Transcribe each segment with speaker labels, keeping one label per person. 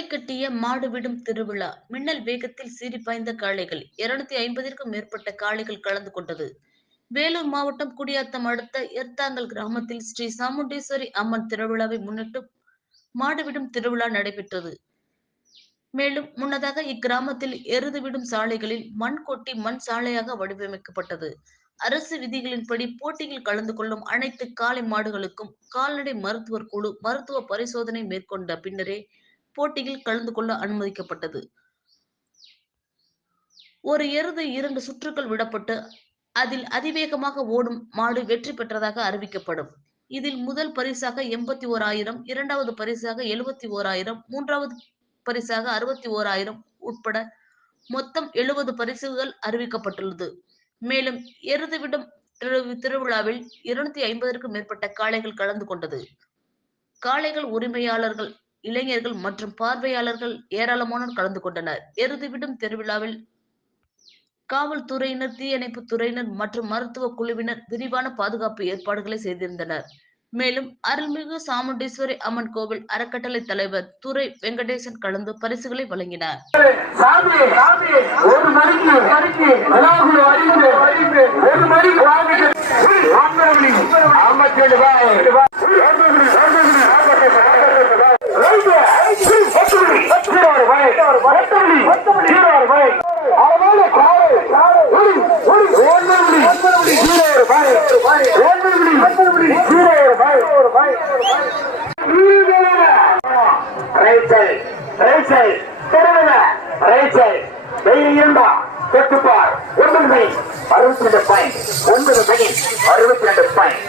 Speaker 1: களை கட்டிய மாடு விடும் திருவிழா. மின்னல் வேகத்தில் சீறி பாய்ந்த காளைகள். இருநூத்தி ஐம்பதிற்கும் மேற்பட்ட காளைகள் கலந்து கொண்டது. வேலூர் மாவட்டம் குடியாத்தம் அடுத்த எர்த்தாங்கல் கிராமத்தில் ஸ்ரீ சாமுண்டீஸ்வரி அம்மன் திருவிழாவை முன்னிட்டு மாடுவிடும் திருவிழா நடைபெற்றது. மேலும் முன்னதாக இக்கிராமத்தில் எருது விடும் சாலைகளில் மண் கொட்டி மண் சாலையாக வடிவமைக்கப்பட்டது. அரசு விதிகளின்படி போட்டியில் கலந்து கொள்ளும் அனைத்து காளை மாடுகளுக்கும் கால்நடை மருத்துவர் குழு மருத்துவ பரிசோதனை மேற்கொண்ட பின்னரே போட்டியில் கலந்து கொள்ள அனுமதிக்கப்பட்டது. ஒரு எருது இரண்டு சுற்றுகள் விடப்பட்டு அதில் அதிவேகமாக ஓடும் மாடு வெற்றி பெற்றதாக அறிவிக்கப்படும். இதில் முதல் பரிசாக எண்பத்தி ஓராயிரம் இரண்டாவது பரிசாக எழுபத்தி ஓராயிரம் மூன்றாவது பரிசாக அறுபத்தி ஓராயிரம் உட்பட மொத்தம் எழுபது பரிசுகள் அறிவிக்கப்பட்டுள்ளது. மேலும் எருதுவிடும் திருவிழாவில் இருநூத்தி ஐம்பதற்கும் மேற்பட்ட காளைகள் கலந்து கொண்டது. காளைகள் உரிமையாளர்கள் இளைஞர்கள் மற்றும் பார்வையாளர்கள் ஏராளமானோர் கலந்து கொண்டனர். எருதுவிடும் திருவிழாவில் காவல்துறையினர் தீயணைப்பு துறையினர் மற்றும் மருத்துவ குழுவினர் விரிவான பாதுகாப்பு ஏற்பாடுகளை செய்திருந்தனர். மேலும் அருள்மிகு சாமுண்டீஸ்வரி அம்மன் கோவில் அறக்கட்டளை தலைவர் துரை வெங்கடேசன் கலந்து பரிசுகளை வழங்கினார்.
Speaker 2: ஒரு மணிக்கு ரைட் சைடு ரைட் சைடு திருவிழா ரைட் சைடு தைரியம்பா தொட்டுப்பார் ஒன்பது மணி அறுபத்தி ரெண்டு பாயிண்ட் ஒன்பது மணி அறுபத்தி ரெண்டு பாயிண்ட்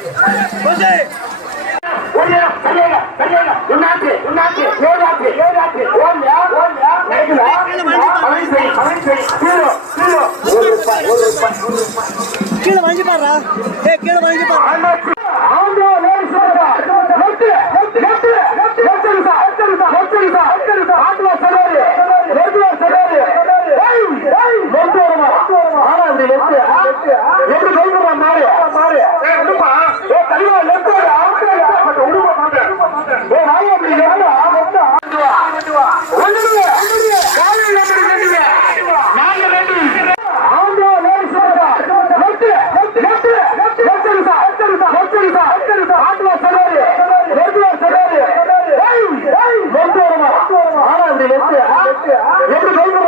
Speaker 2: ஏழாக்கு எப்படி சொல்லுமா மாறு. மாறு. தலைவா லெப்ட் உருவ
Speaker 3: மாட்டேன் ஓ நாய் அப்படி லெப்டா எப்படி சொல்லுமா